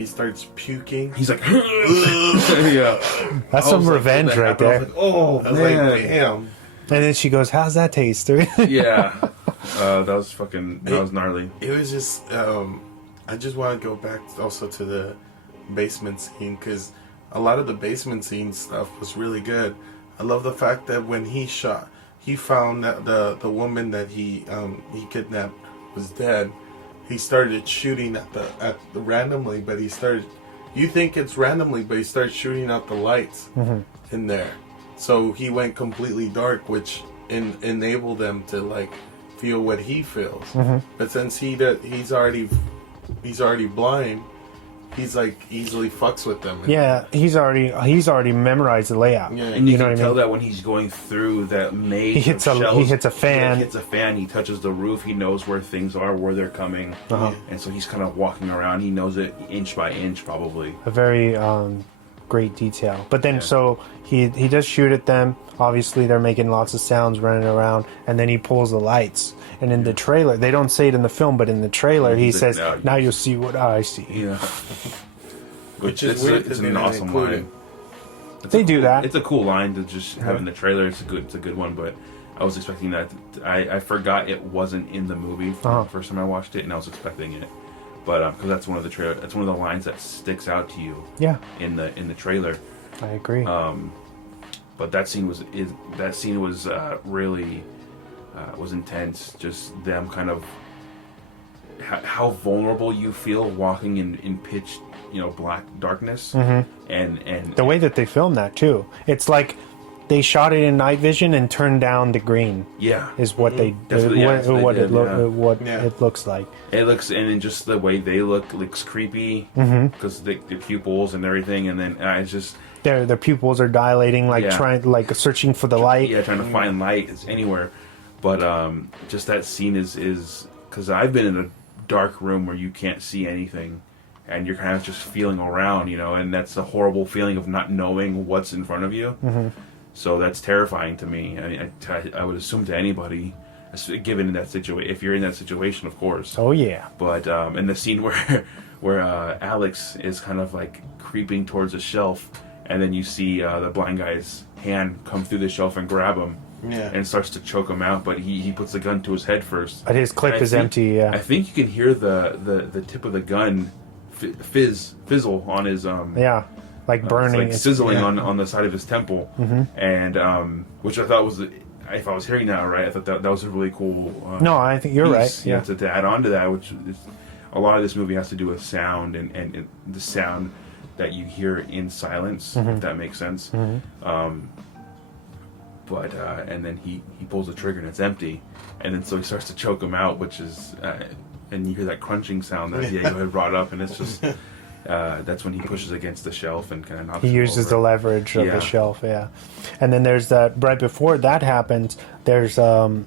he starts puking. He's like, yeah. That's some revenge right there. Like, oh, I was man. like, damn. And then she goes, "How's that taste?" Yeah. That was gnarly. It was just, I just want to go back also to the basement scene, because a lot of the basement scene stuff was really good. I love the fact that when he found that the woman that he kidnapped was dead. He started shooting at the randomly, but you think it's randomly, but he started shooting out the lights in there. So he went completely dark, which enabled them to like feel what he feels. But since he's already blind, he's like easily fucks with them. Yeah, he's already memorized the layout. Yeah. And you know can what I tell mean? that when he's going through that maze. He hits of a fan. He hits a fan. He touches the roof. He knows where things are, where they're coming, and so he's kind of walking around. He knows it inch by inch, probably. A very great detail. But then, so he does shoot at them. Obviously, they're making lots of sounds, running around, and then he pulls the lights. And in the trailer, they don't say it in the film, but in the trailer, he says, "Now you'll see what I see." Yeah. Which is weird. It's an awesome line. They do that. It's a cool line to just have in the trailer. It's a good one, but I was expecting that. I forgot it wasn't in the movie the first time I watched it, and I was expecting it. But because that's one of the lines that sticks out to you. Yeah. In the trailer. I agree. But that scene was really was intense. Just them kind of how vulnerable you feel walking in pitch, black darkness, and the way that they filmed that too, it's like they shot it in night vision and turned down the green. Yeah, is what they it looks like. It looks, and then just the way they looks creepy because the pupils and everything, and then it's just their pupils are dilating, trying searching for the light. Yeah, trying to find light anywhere. But just that scene is because I've been in a dark room where you can't see anything, and you're kind of just feeling around, and that's a horrible feeling of not knowing what's in front of you. So that's terrifying to me. I would assume to anybody, given in that situation, if you're in that situation, of course. Oh yeah. But in the scene where Alex is kind of like creeping towards a shelf, and then you see the blind guy's hand come through the shelf and grab him. Yeah. And starts to choke him out, but he puts the gun to his head first. But his clip is empty, yeah. I think you can hear the tip of the gun fizzle on his yeah, like burning, like sizzling on the side of his temple, and which I thought was, if I was hearing that right, I thought that was a really cool. No, I think you're right. Yeah, to add on to that, which is, a lot of this movie has to do with sound and the sound that you hear in silence, if that makes sense. But and then he pulls the trigger and it's empty, and then so he starts to choke him out, which is and you hear that crunching sound that Diego had brought up, and it's just that's when he pushes against the shelf and kind of knocks he him uses over. the leverage of the shelf, and then there's that right before that happens. There's an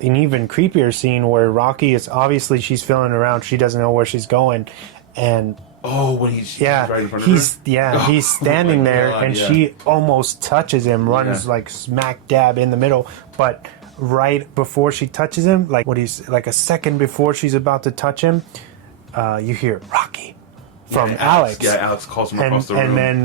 even creepier scene where Rocky is obviously she's feeling around, she doesn't know where she's going, and when he's right in front of her? He's standing there, and she almost touches him, runs like smack dab in the middle, but right before she touches him, like a second before she's about to touch him, you hear Rocky from Alex. Yeah, Alex calls him across the room. And then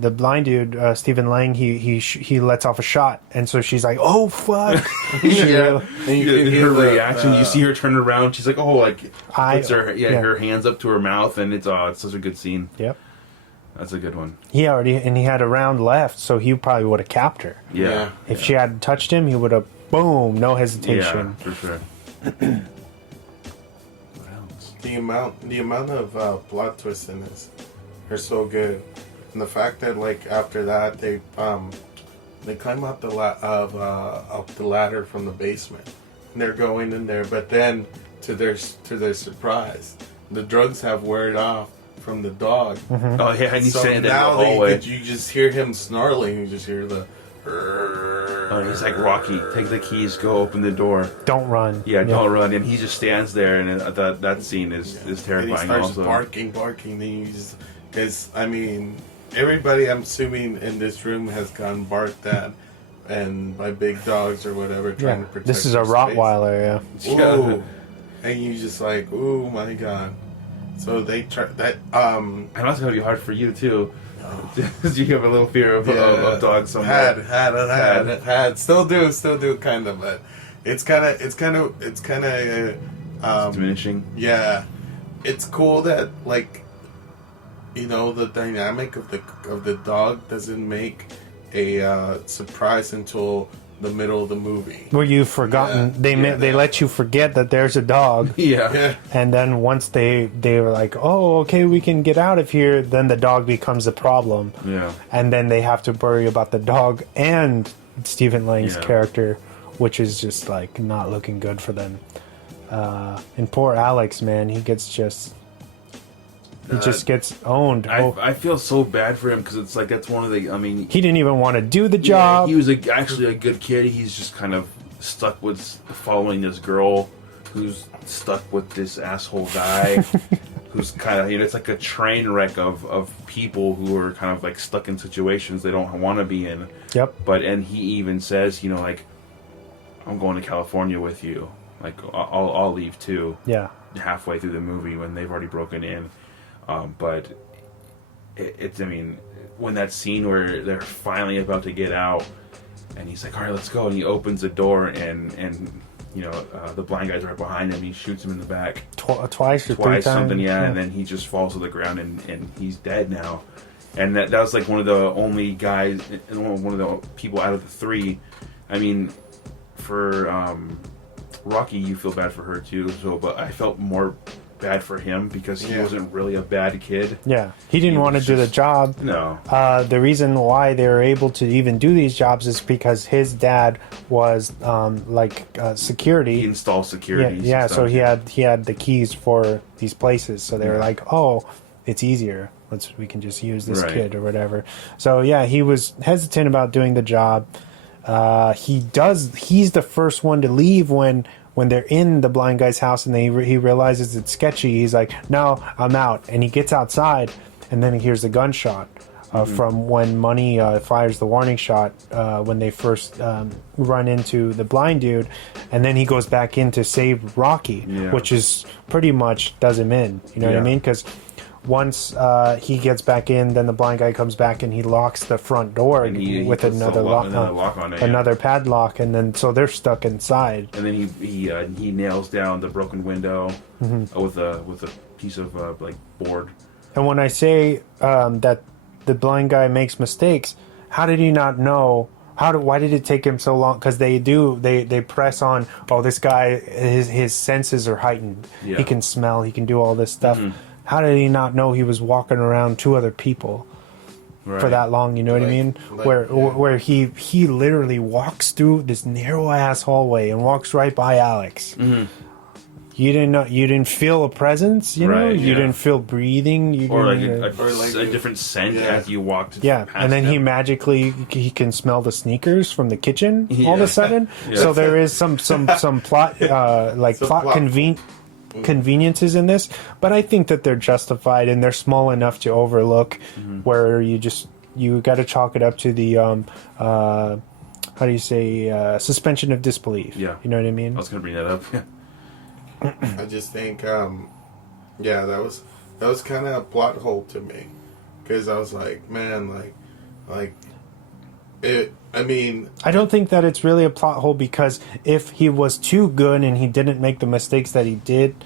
the blind dude, Stephen Lang, he lets off a shot, and so she's like, "Oh fuck!" And you hear her reaction. You see her turn around. She's like, puts her her hands up to her mouth, and it's such a good scene. Yep, that's a good one. He had a round left, so he probably would have capped her. Yeah. If she hadn't touched him, he would have boom, no hesitation. Yeah, for sure. The amount of plot twists in this are so good, and the fact that like after that they climb up the ladder from the basement, and they're going in there, but then to their surprise, the drugs have weared off from the dog. Oh yeah, and he's standing in the now hallway. you just hear him snarling. You just hear the. And he's like, Rocky, take the keys, go open the door. Don't run. Yeah, don't run. And he just stands there, and that scene is terrifying. And he starts also barking. Then because I mean, everybody I'm assuming in this room has gotten barked at, and by big dogs or whatever trying to protect. This is a Rottweiler, Whoa. And you just like, oh my god. So they try that. And that's gonna be hard for you too. Because you have a little fear of dogs. Somewhere. Had. Still do, kind of, but it's kind of diminishing. Yeah, it's cool that like, you know, the dynamic of the dog doesn't make a surprise until the middle of the movie. Where you've forgotten, they let you forget that there's a dog. Yeah. And then once they were like, oh, okay, we can get out of here, then the dog becomes a problem. Yeah. And then they have to worry about the dog and Stephen Lang's character, which is just like not looking good for them. And poor Alex, man, he just gets owned. I feel so bad for him because it's like that's one of the. I mean, he didn't even want to do the job. He was actually a good kid. He's just kind of stuck with following this girl who's stuck with this asshole guy who's kind of, you know, it's like a train wreck of people who are kind of like stuck in situations they don't want to be in. Yep. And he even says, you know, like, I'm going to California with you. Like, I'll leave too. Yeah. Halfway through the movie when they've already broken in. But it's, I mean, when that scene where they're finally about to get out, and he's like, all right, let's go, and he opens the door, and you know, the blind guy's right behind him, he shoots him in the back. Twice or three times? Something, yeah, and then he just falls to the ground, and he's dead now. And that was like one of the only guys, and one of the people out of the three. I mean, for Rocky, you feel bad for her too, but I felt more bad for him because he wasn't really a bad kid. Yeah, he didn't want to do the job. No. The reason why they were able to even do these jobs is because his dad was security. He installed security. Yeah, so he had the keys for these places. So they were like, oh, it's easier. We can just use this kid or whatever. So yeah, he was hesitant about doing the job. He's the first one to leave when they're in the blind guy's house and he realizes it's sketchy. He's like, no, I'm out. And he gets outside and then he hears the gunshot from when Money fires the warning shot when they first run into the blind dude. And then he goes back in to save Rocky, which is pretty much does him in. You know what I mean? Because once he gets back in, then the blind guy comes back and he locks the front door with another lock on it, another padlock, and then so they're stuck inside. And then he nails down the broken window with a piece of like board. And when I say that the blind guy makes mistakes, how did he not know? Why did it take him so long? Because they press on. Oh, this guy, his senses are heightened. Yeah. He can smell. He can do all this stuff. How did he not know he was walking around two other people for that long? You know what I mean? Where he literally walks through this narrow ass hallway and walks right by Alex. You didn't feel a presence. You know, you didn't feel breathing. Or a different scent as you walked. Yeah, and then he magically can smell the sneakers from the kitchen all of a sudden. So there is some plot conveniences in this, but I think that they're justified and they're small enough to overlook. Where you got to chalk it up to the how do you say suspension of disbelief. Yeah, you know what I mean. I was gonna bring that up. I just think that was kind of a plot hole to me, because I was like, man, like it. I mean, I don't think that it's really a plot hole, because if he was too good and he didn't make the mistakes that he did,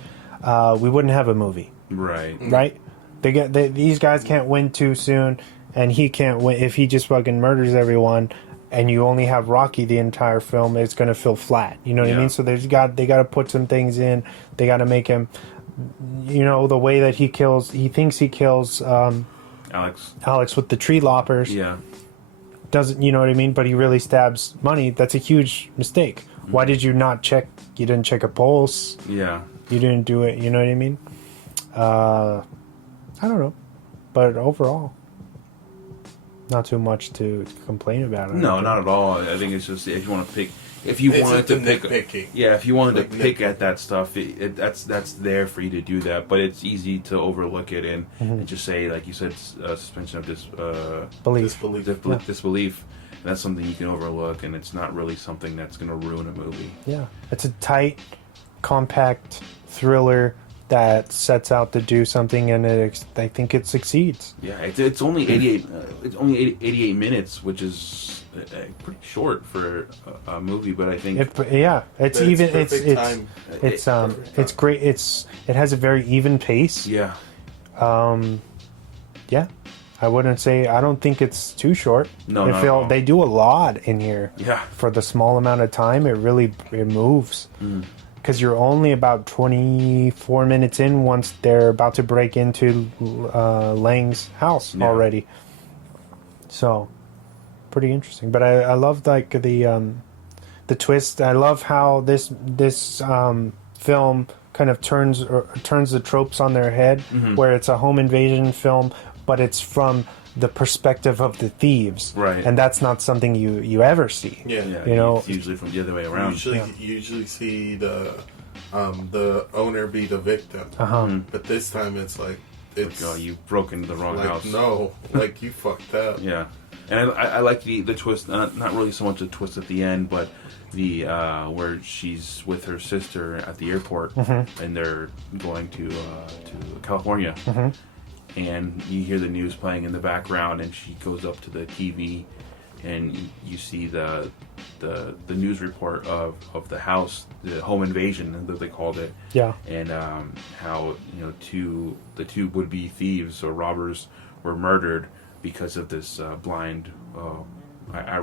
we wouldn't have a movie. Right? These guys can't win too soon, and he can't win if he just fucking murders everyone. And you only have Rocky the entire film, it's going to feel flat. You know what I mean? So they got to put some things in. They got to make him, you know, the way that he thinks he kills Alex with the tree loppers. Yeah. Doesn't, you know what I mean? But he really stabs Money. That's a huge mistake. Why did you not check? You didn't check a pulse. Yeah. You didn't do it. You know what I mean? I don't know. But overall, not too much to complain about. No, not at all. I think it's just if you want to pick, if you wanted to pick, if you wanted to pick at that stuff, that's there for you to do that. But it's easy to overlook it and just say, like you said, suspension of disbelief. That's something you can overlook, and it's not really something that's going to ruin a movie. Yeah, it's a tight, compact thriller that sets out to do something, and I think it succeeds. Yeah, it's only 88. It's only 88 minutes, which is pretty short for a movie. But I think It's It's even perfect time. it's great. It has a very even pace. yeah, Yeah, I wouldn't say. I don't think it's too short. No, not at all. They do a lot in here. Yeah. For the small amount of time, it moves. Because you're only about 24 minutes in once they're about to break into Lang's house already. So, pretty interesting. But I love like the twist. I love how this film kind of turns the tropes on their head, where it's a home invasion film, but it's from the perspective of the thieves, right? And that's not something you ever see. Yeah, you know, it's usually from the other way around. You usually see the owner be the victim, but this time it's like you broke into the wrong like, house. No, like you fucked up. Yeah, and I like the twist. Not really so much the twist at the end, but the where she's with her sister at the airport, and they're going to California. And you hear the news playing in the background, and she goes up to the TV, and you see the news report of the house, the home invasion that they called it. Yeah. And how the two would-be thieves or robbers were murdered because of this blind.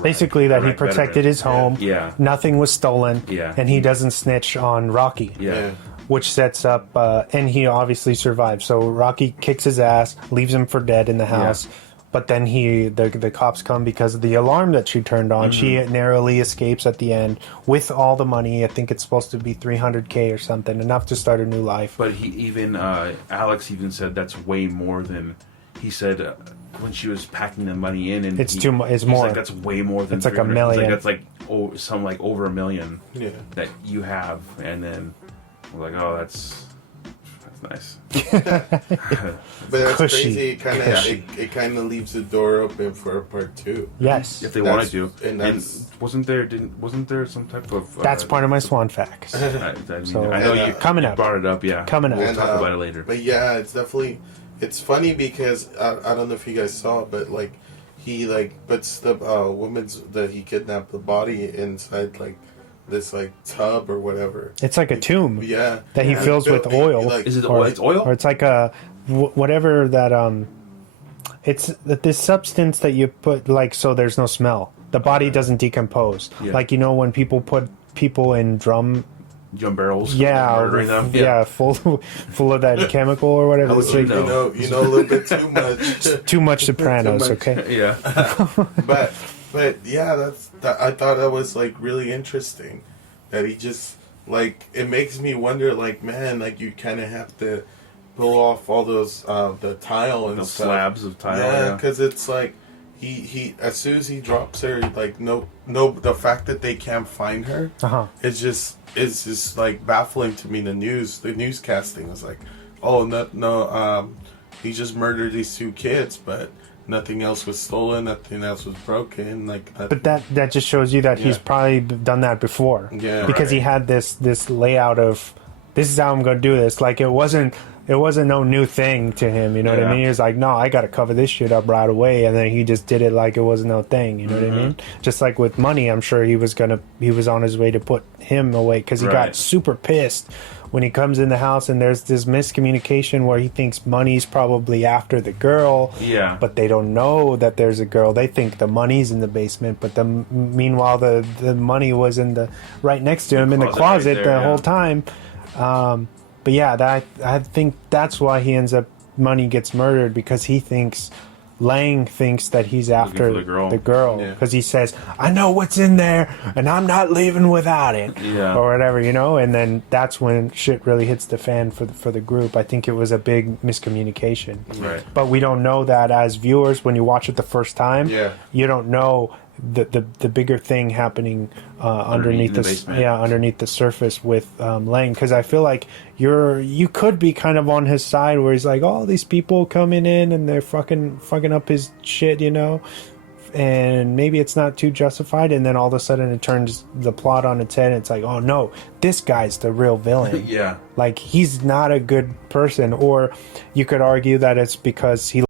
Basically, that he Iraq protected veteran. his home. Yeah. Nothing was stolen. Yeah. And he doesn't snitch on Rocky. Yeah. Which sets up, and he obviously survives. So Rocky kicks his ass, leaves him for dead in the house. But then the cops come because of the alarm that she turned on. She narrowly escapes at the end with all the money. I think it's supposed to be $300K or something, enough to start a new life. But Alex even said that's way more than he said when she was packing the money in. And It's he's more. like, that's way more than It's like $1 300. million. He's like, that's like over $1 million Yeah. that you have, and then we're like, oh, that's nice. But that's Cushy. crazy. It kind of leaves the door open for a part 2. Yes. If they wanted to, and wasn't there some type of? That's part of my Swan facts. I know you coming up. brought it up. Yeah, Coming up. We'll And, talk about it later. But yeah, it's definitely. It's funny because I don't know if you guys saw it, but like he puts the woman's that he kidnapped the body inside like this like tub or whatever. It's like a tomb. Yeah. That he fills with oil. Is it oil? It's oil? Or it's like a whatever that it's this substance that you put like so there's no smell. The body doesn't decompose. Yeah. Like when people put people in drum barrels. murdering them. full of that chemical or whatever. How would It's you like, know? You know a little bit too much. too much Sopranos, Too much. okay? Yeah. But yeah, I thought that was like really interesting. That he just like it makes me wonder like man like you kind of have to pull off all those the tile and The stuff. slabs of tile. Yeah, Yeah. because it's like he as soon as he drops her like no the fact that they can't find her it's just like baffling to me. The newscasting was like he just murdered these 2 kids but nothing else was stolen, nothing else was broken But that just shows you that he's probably done that before. Yeah, because he had this layout of this is how I'm going to do this. Like it wasn't no new thing to him. You know what I mean? He was like, no, I got to cover this shit up right away, and then he just did it like it wasn't no thing. You know what I mean? Just like with money, I'm sure he was on his way to put him away because he got super pissed when he comes in the house and there's this miscommunication where he thinks money's probably after the girl. Yeah. But they don't know that there's a girl. They think the money's in the basement, but meanwhile the money was right next to him in the closet right there, the whole time. But yeah, I think that's why Money gets murdered because Lang thinks that he's after the girl. because he says, I know what's in there and I'm not leaving without it or whatever, and then that's when shit really hits the fan for the group. I think it was a big miscommunication. Right. But we don't know that as viewers when you watch it the first time. Yeah. You don't know the bigger thing happening underneath the the basement. underneath the surface with Lang, because I feel like you could be kind of on his side where he's like, oh, these people coming in and they're fucking up his shit, and maybe it's not too justified, and then all of a sudden it turns the plot on its head and it's like, oh no, this guy's the real villain. Yeah. Like, he's not a good person. Or you could argue that it's because he